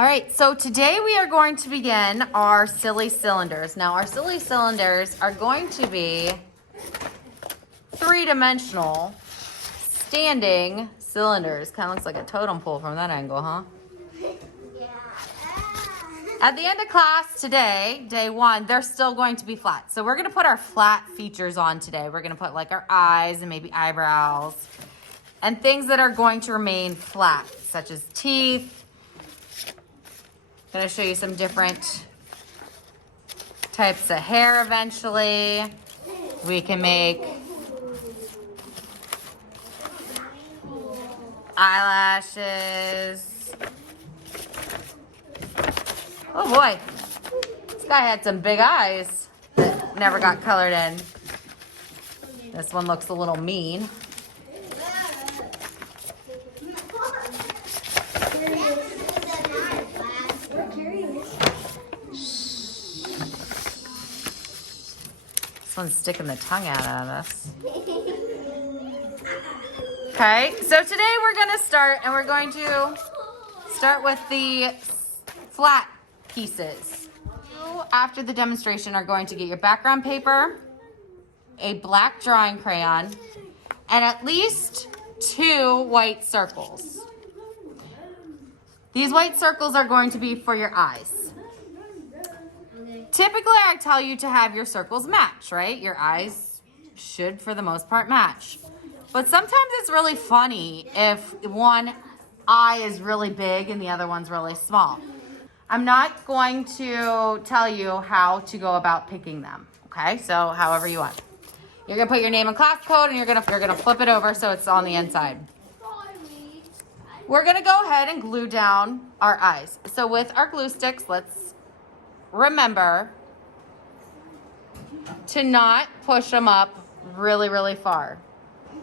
All right, so today we are going to begin our silly cylinders. Now, our silly cylinders are going to be three-dimensional standing cylinders. Kind of looks like a totem pole from that angle, huh? Yeah. At the end of class today, day one, they're still going to be flat. So we're going to put our flat features on today. We're going to put like our eyes and maybe eyebrows and things that are going to remain flat, such as teeth. Going to show you some different types of hair eventually. We can make eyelashes. Oh boy, this guy had some big eyes that never got colored in. This one looks a little mean. This one's sticking the tongue out at us. Okay, so today we're gonna start and we're going to start with the flat pieces. You, after the demonstration, are going to get your background paper, a black drawing crayon, and at least 2 white circles. These white circles are going to be for your eyes. Typically, I tell you to have your circles match, right? Your eyes should, for the most part, match. But sometimes it's really funny if one eye is really big and the other one's really small. I'm not going to tell you how to go about picking them, okay? So however you want. You're gonna put your name and class code and you're gonna flip it over so it's on the inside. We're gonna go ahead and glue down our eyes. So with our glue sticks, let's remember to not push them up really, really far.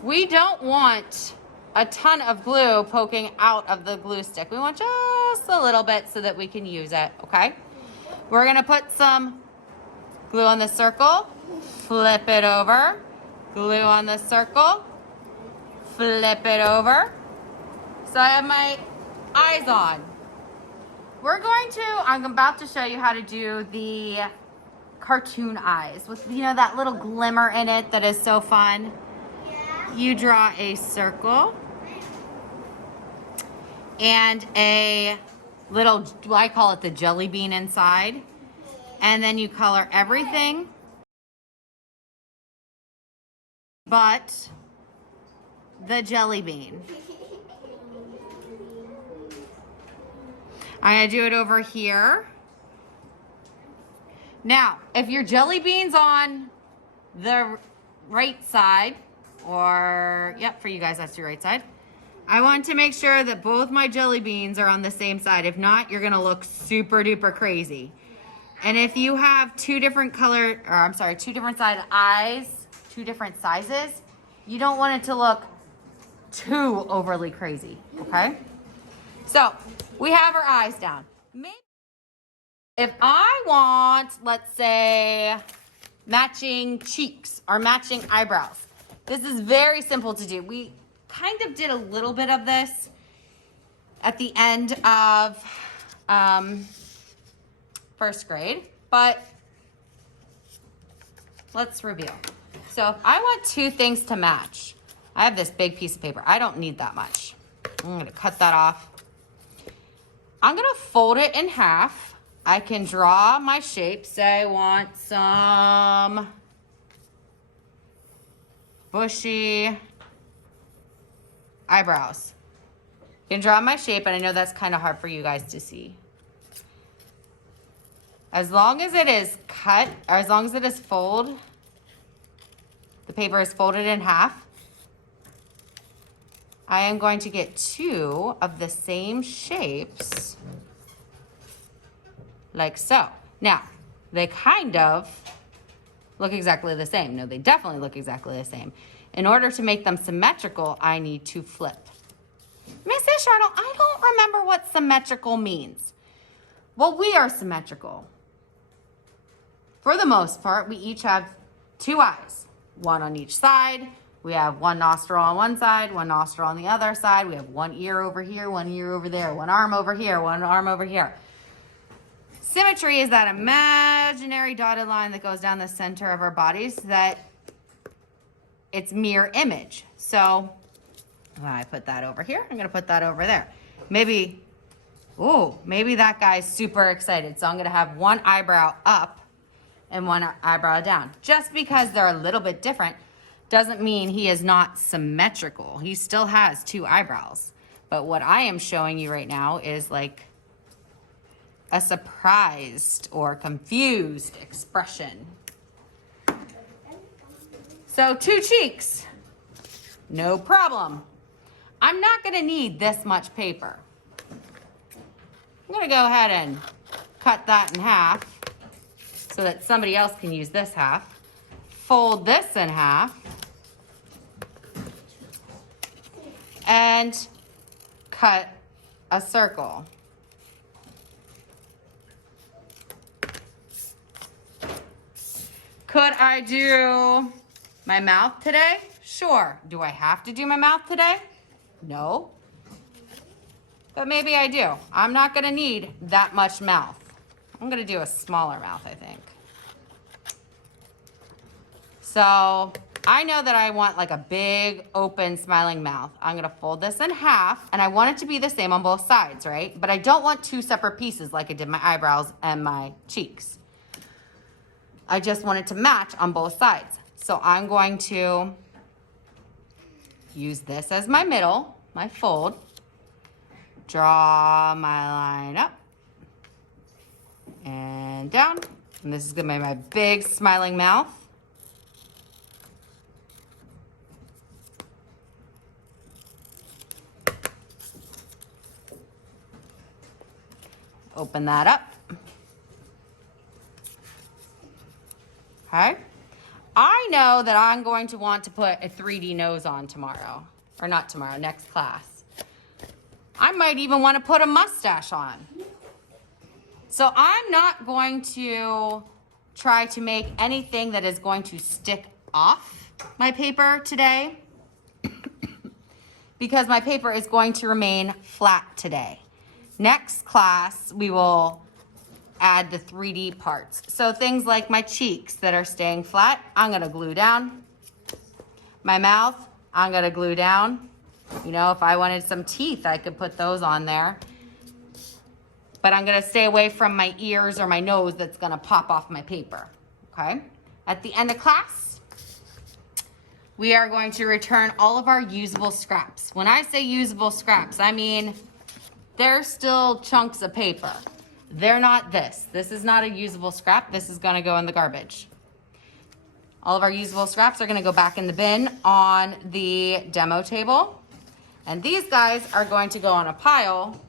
We don't want a ton of glue poking out of the glue stick. We want just a little bit so that we can use it, okay? We're gonna put some glue on the circle, flip it over, glue on the circle, flip it over. So I have my eyes on. I'm about to show you how to do the cartoon eyes with, you know, that little glimmer in it that is so fun. You draw a circle and a little, I call it the jelly bean inside. And then you color everything but the jelly bean. I'm gonna do it over here. Now, if your jelly bean's on the right side, or, yep, for you guys, that's your right side. I want to make sure that both my jelly beans are on the same side. If not, you're gonna look super duper crazy. And if you have two different side eyes, 2 different sizes, you don't want it to look too overly crazy, okay? So, we have our eyes down. If I want, let's say, matching cheeks or matching eyebrows, this is very simple to do. We kind of did a little bit of this at the end of first grade, but let's review. So if I want 2 things to match, I have this big piece of paper. I don't need that much. I'm gonna cut that off. I'm gonna fold it in half. I can draw my shape. Say I want some bushy eyebrows. You can draw my shape, and I know that's kind of hard for you guys to see. As long as it is cut, or as long as it is folded, the paper is folded in half, I am going to get 2 of the same shapes, like so. Now, they kind of look exactly the same. No, they definitely look exactly the same. In order to make them symmetrical, I need to flip. Miss Arnold, I don't remember what symmetrical means. Well, we are symmetrical. For the most part, we each have 2 eyes, 1 on each side, We have one nostril on one side, one nostril on the other side. We have one ear over here, one ear over there, one arm over here, one arm over here. Symmetry is that imaginary dotted line that goes down the center of our bodies that it's mirror image. So when I put that over here, I'm gonna put that over there. Maybe that guy's super excited. So I'm gonna have one eyebrow up and one eyebrow down. Just because they're a little bit different doesn't mean he is not symmetrical. He still has two eyebrows. But what I am showing you right now is like a surprised or confused expression. So 2 cheeks, no problem. I'm not gonna need this much paper. I'm gonna go ahead and cut that in half so that somebody else can use this half. Fold this in half. And cut a circle. Could I do my mouth today? Sure. Do I have to do my mouth today? No. But maybe I do. I'm not gonna need that much mouth. I'm gonna do a smaller mouth, I think. So I know that I want like a big, open, smiling mouth. I'm gonna fold this in half, and I want it to be the same on both sides, right? But I don't want 2 separate pieces like I did my eyebrows and my cheeks. I just want it to match on both sides. So I'm going to use this as my middle, my fold. Draw my line up and down. And this is gonna be my big smiling mouth. Open that up. Okay. I know that I'm going to want to put a 3D nose on tomorrow. Or not tomorrow, next class. I might even want to put a mustache on. So I'm not going to try to make anything that is going to stick off my paper today because my paper is going to remain flat today. Next class, we will add the 3D parts. So things like my cheeks that are staying flat, I'm gonna glue down. My mouth, I'm gonna glue down. You know, if I wanted some teeth, I could put those on there. But I'm gonna stay away from my ears or my nose that's gonna pop off my paper, okay? At the end of class, we are going to return all of our usable scraps. When I say usable scraps, I mean they're still chunks of paper. They're not this. This is not a usable scrap. This is gonna go in the garbage. All of our usable scraps are gonna go back in the bin on the demo table. And these guys are going to go on a pile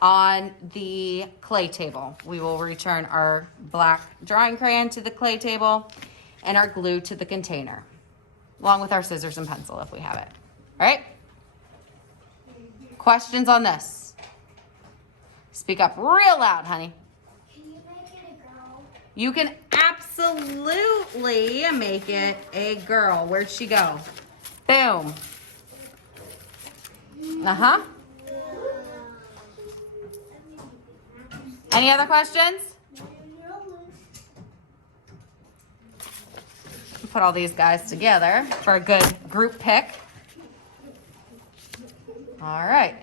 on the clay table. We will return our black drawing crayon to the clay table and our glue to the container, along with our scissors and pencil if we have it. All right? Questions on this? Speak up real loud, honey. Can you make it a girl? You can absolutely make it a girl. Where'd she go? Boom. Uh-huh. Any other questions? Put all these guys together for a good group pick. All right.